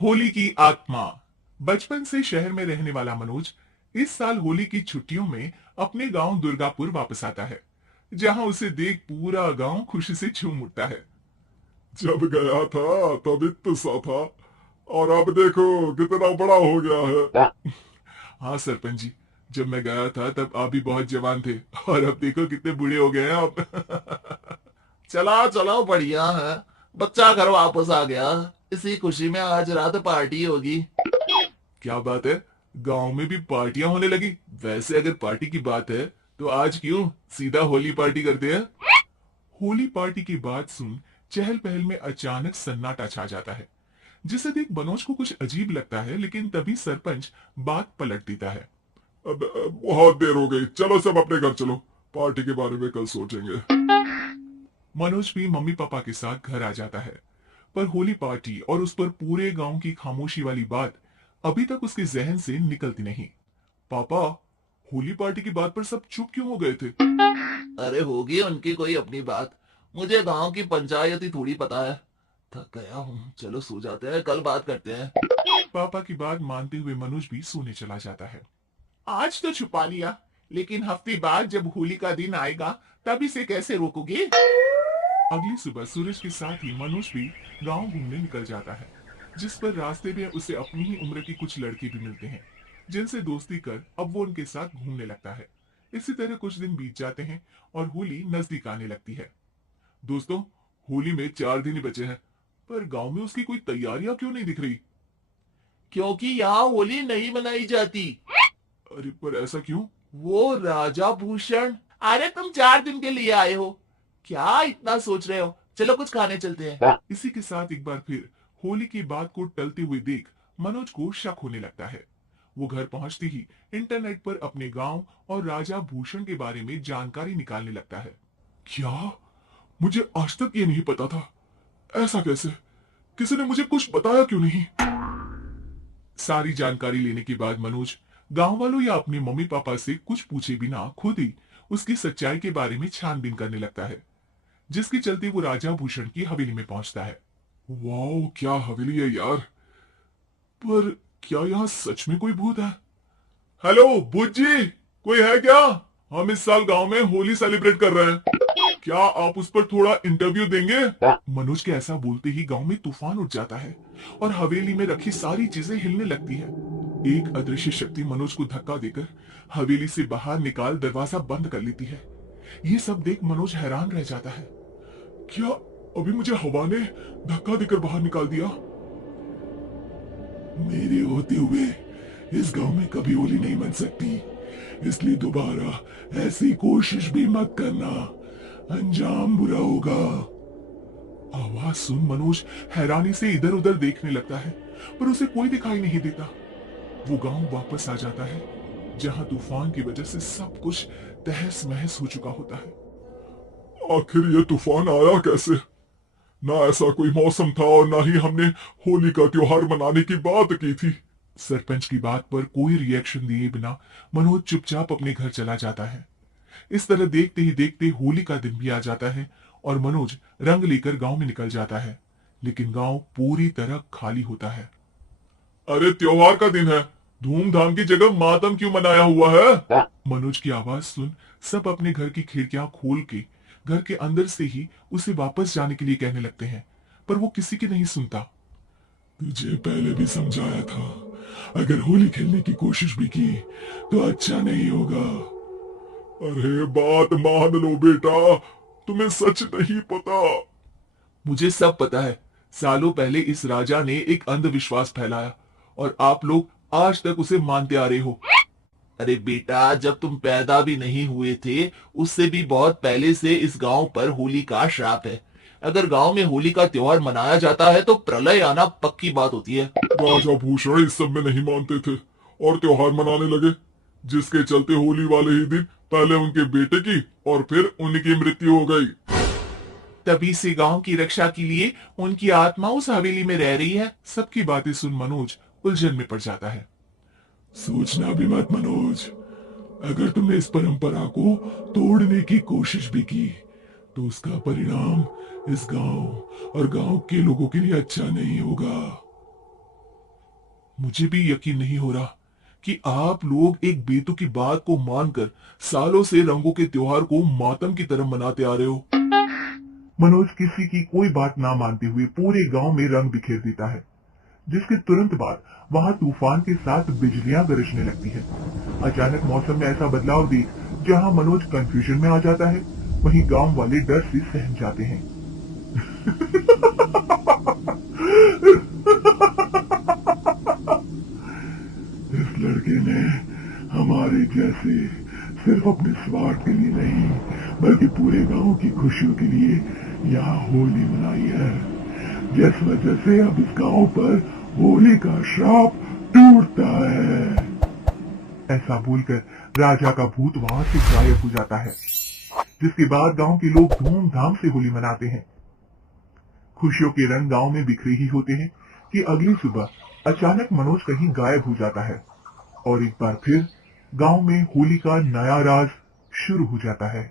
होली की आत्मा। बचपन से शहर में रहने वाला मनोज इस साल होली की छुट्टियों में अपने गांव दुर्गापुर वापस आता है, जहां उसे देख पूरा गांव खुशी से झूम उठता है। जब गया था तब इतना सा था और अब देखो कितना बड़ा हो गया है। हाँ सरपंच जी, जब मैं गया था तब आप भी बहुत जवान थे और अब देखो कितने बूढ़े हो गए हैं आप। चला चलो बढ़िया है। बच्चा घर वापस आ गया। इसी खुशी में आज रात पार्टी होगी। क्या बात है, गांव में भी पार्टियां होने लगी। वैसे अगर पार्टी की बात है तो आज क्यों सीधा होली पार्टी करते हैं। होली पार्टी की बात सुन चहल पहल में अचानक सन्नाटा छा जाता है, जिसे देख मनोज को कुछ अजीब लगता है, लेकिन तभी सरपंच बात पलट देता है। अब बहुत देर हो गई, चलो सब अपने घर चलो, पार्टी के बारे में कल सोचेंगे। मनोज भी मम्मी पापा के साथ घर आ जाता है, पर होली पार्टी और उस पर पूरे गांव की खामोशी वाली बात अभी तक उसके जहन से निकलती नहीं। पापा, होली पार्टी की बात पर सब चुप क्यों हो गए थे। अरे होगी उनकी कोई अपनी बात। मुझे गांव की पंचायत ही थोड़ी पता है। थक गया हूँ, चलो सो जाते हैं, कल बात करते हैं। पापा की बात मानते हुए मनोज भी सोने चला जाता है। आज तो छुपा लिया, लेकिन हफ्ते बाद जब होली का दिन आएगा तब इसे कैसे रोकोगे। अगली सुबह सूरज के साथ ही मनोज भी गांव घूमने निकल जाता है, जिस पर रास्ते में उसे अपनी ही उम्र के कुछ लड़के भी मिलते हैं, जिनसे दोस्ती कर अब वो उनके साथ घूमने लगता है। इसी तरह कुछ दिन बीत जाते हैं और होली नजदीक आने लगती है। दोस्तों, होली में 4 दिन ही बचे हैं, पर गांव में उसकी कोई तैयारियां क्यों नहीं दिख रही। क्योंकि यहाँ होली नहीं मनाई जाती। अरे पर ऐसा क्यों। वो राजा भूषण। अरे तुम 4 दिन के लिए आए हो, क्या इतना सोच रहे हो। चलो कुछ खाने चलते हैं। इसी के साथ एक बार फिर होली की बात को टलते हुए देख मनोज को शक होने लगता है। वो घर पहुंचते ही इंटरनेट पर अपने गांव और राजा भूषण के बारे में जानकारी निकालने लगता है। क्या, मुझे आज तक ये नहीं पता था। ऐसा कैसे, किसी ने मुझे कुछ बताया क्यों नहीं। सारी जानकारी लेने के बाद मनोज गांव वालों या अपने मम्मी पापा से कुछ पूछे बिना खुद ही उसकी सच्चाई के बारे में छानबीन करने लगता है, जिसके चलते वो राजा भूषण की हवेली में पहुंचता है। वाह, क्या हवेली है यार। पर क्या यहाँ सच में कोई भूत है। हेलो भूत जी, कोई है क्या। हम इस साल गांव में होली सेलिब्रेट कर रहे हैं, क्या आप उस पर थोड़ा इंटरव्यू देंगे। मनोज के ऐसा बोलते ही गांव में तूफान उठ जाता है और हवेली में रखी सारी चीजें हिलने लगती है। एक अदृश्य शक्ति मनोज को धक्का देकर हवेली से बाहर निकाल दरवाजा बंद कर लेती है। ये सब देख मनोज हैरान रह जाता है। क्या अभी मुझे हवा ने धक्का देकर बाहर निकाल दिया। मेरे होते हुए इस गांव में कभी होली नहीं बन सकती, इसलिए दोबारा ऐसी कोशिश भी मत करना, अंजाम बुरा होगा। आवाज सुन मनोज हैरानी से इधर उधर देखने लगता है, पर उसे कोई दिखाई नहीं देता। वो गांव वापस आ जाता है, जहां तूफान की वजह से सब कुछ तहस महस हो चुका होता है। आखिर ये तूफान आया कैसे। ना ऐसा कोई मौसम था और ना ही हमने होली का त्योहार मनाने की बात की थी। सरपंच की बात पर कोई रिएक्शन दिए बिना मनोज चुपचाप अपने घर चला जाता है। इस तरह देखते ही देखते होली का दिन भी आ जाता है और मनोज रंग लेकर गांव में निकल जाता है, लेकिन गांव पूरी तरह खाली होता है। अरे त्योहार का दिन है, धूमधाम की जगह मातम क्यों मनाया हुआ है। मनोज की आवाज सुन सब अपने घर की खिड़कियां खोल के घर के अंदर से ही उसे वापस जाने के लिए कहने लगते हैं, पर वो किसी की नहीं सुनता। तुझे पहले भी समझाया था, अगर होली खेलने की कोशिश भी की तो अच्छा नहीं होगा। अरे बात मान लो बेटा, तुम्हें सच नहीं पता। मुझे सब पता है। सालों पहले इस राजा ने एक अंधविश्वास फैलाया और आप लोग आज तक उसे मानते आ रहे हो। अरे बेटा, जब तुम पैदा भी नहीं हुए थे उससे भी बहुत पहले से इस गांव पर होली का श्राप है। अगर गांव में होली का त्योहार मनाया जाता है तो प्रलय आना पक्की बात होती है। राजा भूषण इस सब में नहीं मानते थे और त्योहार मनाने लगे, जिसके चलते होली वाले ही दिन पहले उनके बेटे की और फिर उनकी मृत्यु हो गई। तभी से गांव की रक्षा के लिए उनकी आत्मा उस हवेली में रह रही है। सबकी बातें सुन मनोज उलझन में पड़ जाता है। सोचना भी मत मनोज, अगर तुमने इस परंपरा को तोड़ने की कोशिश भी की तो उसका परिणाम इस गांव और गांव के लोगों के लिए अच्छा नहीं होगा। मुझे भी यकीन नहीं हो रहा कि आप लोग एक बेतुकी बात को मानकर सालों से रंगों के त्योहार को मातम की तरह मनाते आ रहे हो। मनोज किसी की कोई बात ना मानते हुए पूरे गांव में रंग बिखेर देता है, जिसके तुरंत बाद वहां तूफान के साथ बिजलियां गरजने लगती है। अचानक मौसम में ऐसा बदलाव देख जहां मनोज कंफ्यूजन में आ जाता है, वहीं गांव वाले डर से सहम जाते हैं। इस लड़के ने हमारे जैसे सिर्फ अपने स्वार्थ के लिए नहीं बल्कि पूरे गांव की खुशियों के लिए यहाँ होली मनाई है, जिस वजह से अब इस गांव पर होली का श्राप टूटता है। ऐसा बोलकर राजा का भूत वहां से गायब हो जाता है, जिसके बाद गांव के लोग धूमधाम से होली मनाते हैं। खुशियों के रंग गांव में बिखरे ही होते हैं कि अगली सुबह अचानक मनोज कहीं गायब हो जाता है और एक बार फिर गांव में होली का नया राज शुरू हो जाता है।